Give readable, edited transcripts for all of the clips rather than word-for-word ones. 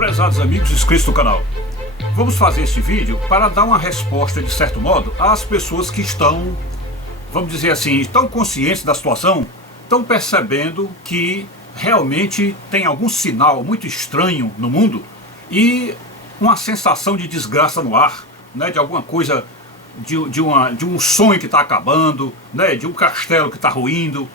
Prezados amigos inscritos no canal, vamos fazer este vídeo para dar uma resposta, de certo modo, às pessoas que estão, vamos dizer assim, estão conscientes da situação, estão percebendo que realmente tem algum sinal muito estranho no mundo e uma sensação de desgraça no ar, né, de alguma coisa, de um sonho que está acabando, né, de um castelo que está ruindo.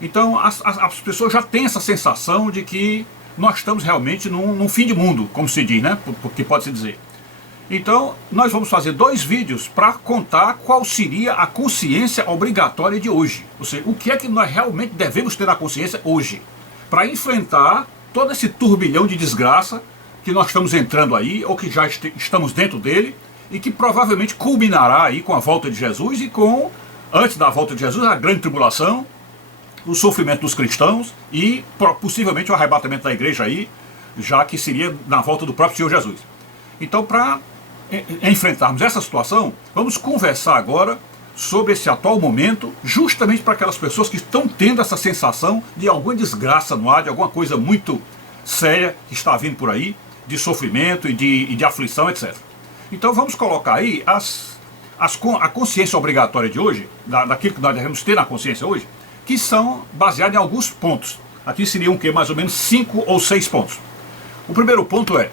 Então as pessoas já têm essa sensação de que nós estamos realmente num fim de mundo, como se diz, né? Porque pode-se dizer. Então, nós vamos fazer 2 vídeos para contar qual seria a consciência obrigatória de hoje. Ou seja, o que é que nós realmente devemos ter na consciência hoje, para enfrentar todo esse turbilhão de desgraça que nós estamos entrando aí, ou que já estamos dentro dele, e que provavelmente culminará aí com a volta de Jesus e com, antes da volta de Jesus, a grande tribulação, o sofrimento dos cristãos e possivelmente o arrebatamento da igreja aí, já que seria na volta do próprio Senhor Jesus. Então, para enfrentarmos essa situação, vamos conversar agora sobre esse atual momento, justamente para aquelas pessoas que estão tendo essa sensação de alguma desgraça no ar, de alguma coisa muito séria que está vindo por aí, de sofrimento e de aflição, etc. Então vamos colocar aí a consciência obrigatória de hoje, daquilo que nós devemos ter na consciência hoje, que são baseados em alguns pontos. Aqui seriam mais ou menos 5 ou 6 pontos. O primeiro ponto é,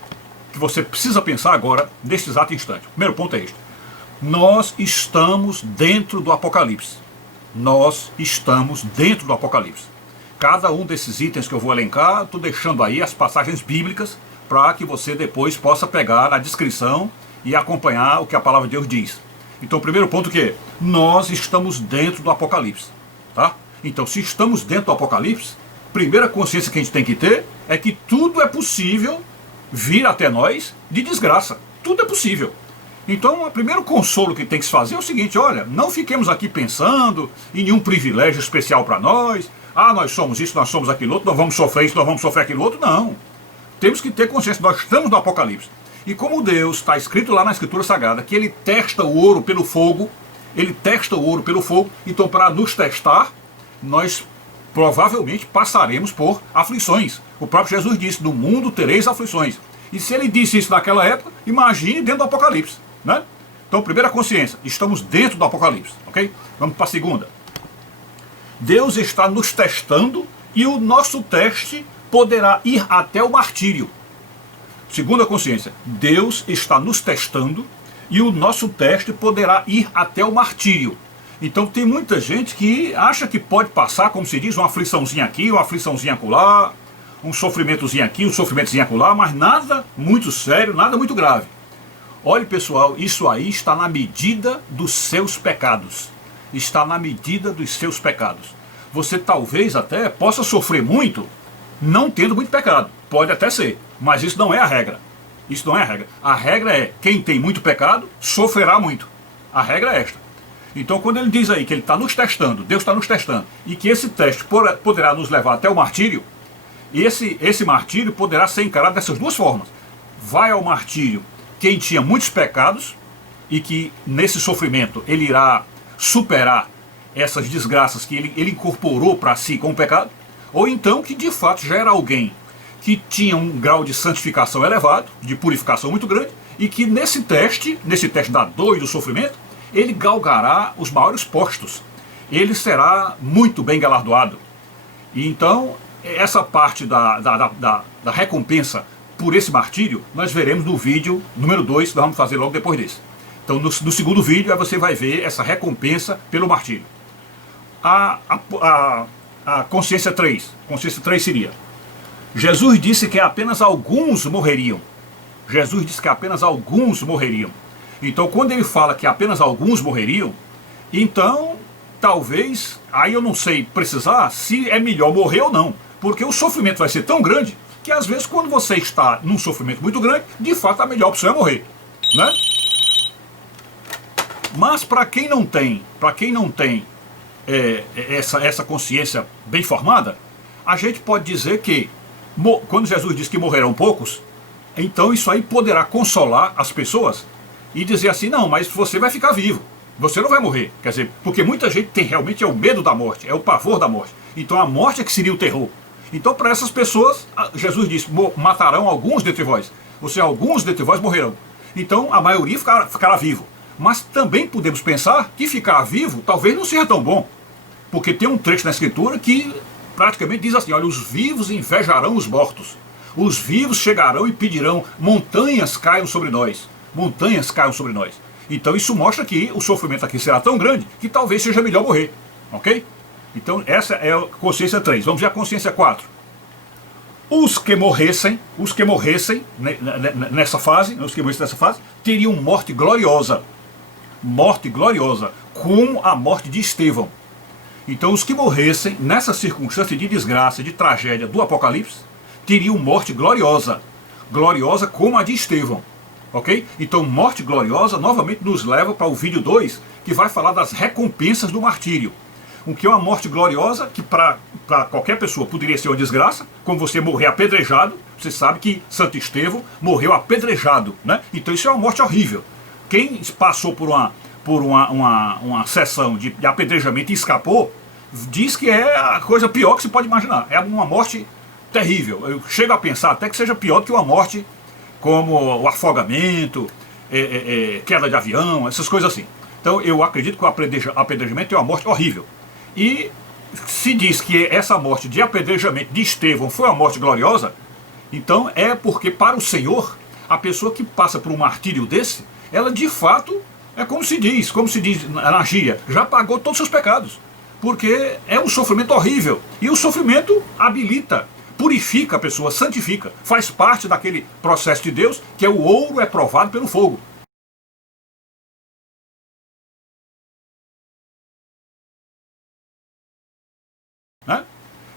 que você precisa pensar agora, neste exato instante. O primeiro ponto é este: nós estamos dentro do Apocalipse. Nós estamos dentro do Apocalipse. Cada um desses itens que eu vou elencar, estou deixando aí as passagens bíblicas, para que você depois possa pegar na descrição e acompanhar o que a palavra de Deus diz. Então o primeiro ponto que é, nós estamos dentro do Apocalipse. Tá? Então, se estamos dentro do Apocalipse, a primeira consciência que a gente tem que ter é que tudo é possível vir até nós de desgraça. Tudo é possível. Então, o primeiro consolo que tem que se fazer é o seguinte: olha, não fiquemos aqui pensando em nenhum privilégio especial para nós. Ah, nós somos isso, nós somos aquilo outro, nós vamos sofrer isso, nós vamos sofrer aquilo outro. Não. Temos que ter consciência, nós estamos no Apocalipse. E como Deus, está escrito lá na Escritura Sagrada, que Ele testa o ouro pelo fogo, então para nos testar, nós provavelmente passaremos por aflições. O próprio Jesus disse, no mundo tereis aflições. E se Ele disse isso naquela época, imagine dentro do Apocalipse, né? Então, primeira consciência, estamos dentro do Apocalipse, ok? Vamos para a segunda. Deus está nos testando e o nosso teste poderá ir até o martírio. Segunda consciência, Deus está nos testando e o nosso teste poderá ir até o martírio. Então tem muita gente que acha que pode passar, como se diz, uma afliçãozinha aqui, uma afliçãozinha acolá, um sofrimentozinho aqui, um sofrimentozinho acolá, mas nada muito sério, nada muito grave. Olha, pessoal, isso aí está na medida dos seus pecados. Está na medida dos seus pecados. Você talvez até possa sofrer muito não tendo muito pecado. Pode até ser, mas isso não é a regra. Isso não é a regra. A regra é, quem tem muito pecado, sofrerá muito. A regra é esta. Então, quando ele diz aí que ele está nos testando, Deus está nos testando, e que esse teste poderá nos levar até o martírio, esse martírio poderá ser encarado dessas duas formas. Vai ao martírio quem tinha muitos pecados, e que nesse sofrimento ele irá superar essas desgraças que ele incorporou para si com o pecado, ou então que de fato já era alguém que tinha um grau de santificação elevado, de purificação muito grande, e que nesse teste da dor e do sofrimento, ele galgará os maiores postos. Ele será muito bem galardoado. E então, essa parte da recompensa por esse martírio, nós veremos no vídeo número 2, que nós vamos fazer logo depois desse. Então, no segundo vídeo, aí você vai ver essa recompensa pelo martírio. A consciência 3. Consciência 3 seria: Jesus disse que apenas alguns morreriam. Jesus disse que apenas alguns morreriam. Então, quando ele fala que apenas alguns morreriam, então, talvez, aí eu não sei precisar se é melhor morrer ou não. Porque o sofrimento vai ser tão grande, que às vezes quando você está num sofrimento muito grande, de fato a melhor opção é morrer, né? Mas para quem não tem essa consciência bem formada, a gente pode dizer que, quando Jesus diz que morrerão poucos, então isso aí poderá consolar as pessoas e dizer assim: não, mas você vai ficar vivo, você não vai morrer. Quer dizer, porque muita gente tem realmente o medo da morte, é o pavor da morte. Então a morte é que seria o terror. Então, para essas pessoas, Jesus disse, matarão alguns dentre vós. Ou seja, alguns dentre vós morrerão. Então, a maioria ficará vivo. Mas também podemos pensar que ficar vivo talvez não seja tão bom. Porque tem um trecho na Escritura que praticamente diz assim, olha, os vivos invejarão os mortos. Os vivos chegarão e pedirão, montanhas caiam sobre nós. Montanhas caiam sobre nós. Então isso mostra que o sofrimento aqui será tão grande que talvez seja melhor morrer. Ok? Então essa é a consciência 3. Vamos ver a consciência 4. Os que morressem nessa fase, teriam morte gloriosa. Morte gloriosa, como a morte de Estevão. Então os que morressem nessa circunstância de desgraça, de tragédia do Apocalipse, teriam morte gloriosa. Gloriosa como a de Estevão. Ok? Então morte gloriosa novamente nos leva para o vídeo 2, que vai falar das recompensas do martírio. O que é uma morte gloriosa, que para qualquer pessoa poderia ser uma desgraça, como você morrer apedrejado. Você sabe que Santo Estevão morreu apedrejado, né? Então isso é uma morte horrível. Quem passou por uma sessão de apedrejamento e escapou, diz que é a coisa pior que se pode imaginar. É uma morte terrível. Eu chego a pensar até que seja pior do que uma morte como o afogamento, queda de avião, essas coisas assim. Então eu acredito que o apedrejamento é uma morte horrível. E se diz que essa morte de apedrejamento de Estevão foi uma morte gloriosa, então é porque para o Senhor, a pessoa que passa por um martírio desse, ela de fato, é como se diz na gíria, já pagou todos os seus pecados. Porque é um sofrimento horrível. E o sofrimento habilita, purifica a pessoa, santifica. Faz parte daquele processo de Deus, que é o ouro é provado pelo fogo. Né?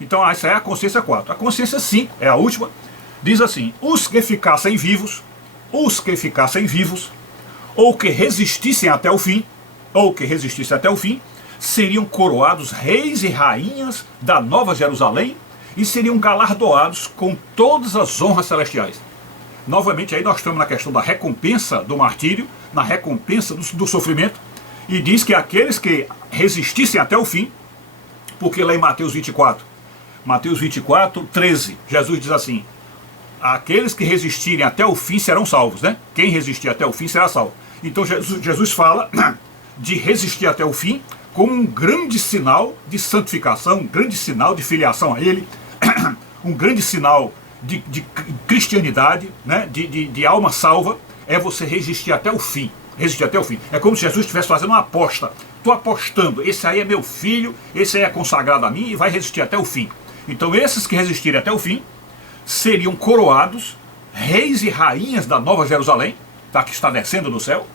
Então essa é a consciência 4. A consciência 5, é a última, diz assim, os que ficassem vivos, ou que resistissem até o fim, seriam coroados reis e rainhas da Nova Jerusalém e seriam galardoados com todas as honras celestiais. Novamente aí nós estamos na questão da recompensa do martírio, na recompensa do sofrimento, e diz que aqueles que resistissem até o fim, porque lá em Mateus 24, 13, Jesus diz assim, aqueles que resistirem até o fim serão salvos, né? Quem resistir até o fim será salvo. Então Jesus fala de resistir até o fim como um grande sinal de santificação, um grande sinal de filiação a Ele, um grande sinal de cristianidade, né? de alma salva, é você resistir até o fim. Resistir até o fim. É como se Jesus estivesse fazendo uma aposta. Estou apostando, esse aí é meu filho, esse aí é consagrado a mim e vai resistir até o fim. Então esses que resistirem até o fim seriam coroados reis e rainhas da Nova Jerusalém, tá, que está descendo do céu,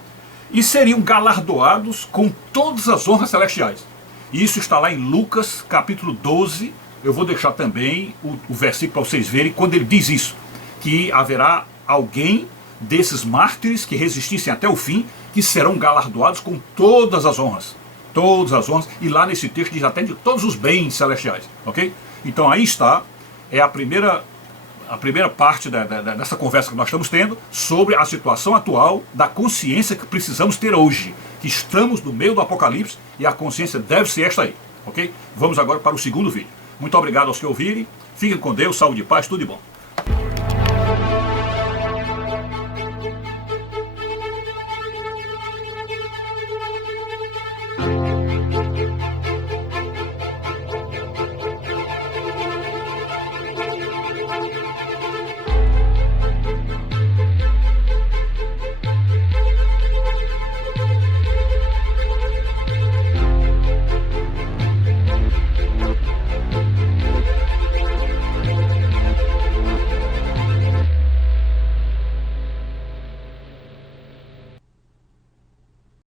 e seriam galardoados com todas as honras celestiais. E isso está lá em Lucas capítulo 12, eu vou deixar também o versículo para vocês verem, quando ele diz isso, que haverá alguém desses mártires que resistissem até o fim, que serão galardoados com todas as honras, e lá nesse texto diz até de todos os bens celestiais, ok? Então aí está, é a primeira parte dessa conversa que nós estamos tendo sobre a situação atual da consciência que precisamos ter hoje, que estamos no meio do Apocalipse e a consciência deve ser esta aí, ok? Vamos agora para o segundo vídeo. Muito obrigado aos que ouvirem, fiquem com Deus, saúde e paz, tudo de bom.